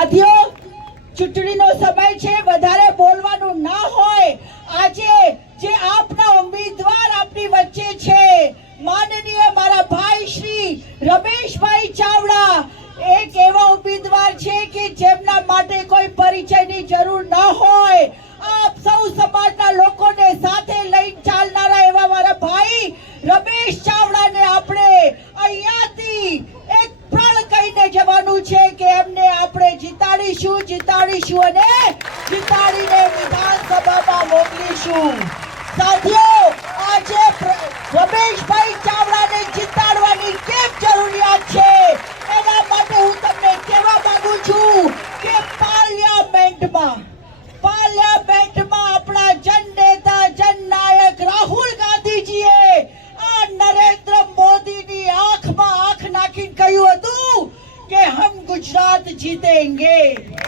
સાથીઓ, ચૂંટણીનો સમય છે, વધારે બોલવાનું ના હોય. આજે જે આપના ઉમેદવાર આપની વચ્ચે છે, માનનીય મારા ભાઈ શ્રી રમેશભાઈ ચાવડા, એક એવા ઉમેદવાર છે કે જેમના માટે કોઈ પરિચયની જરૂર ન હોય. જીતાડીશું જીતાડીશું અને જીતાડીને વિધાનસભામાં મોકલીશું. idiota de dengue.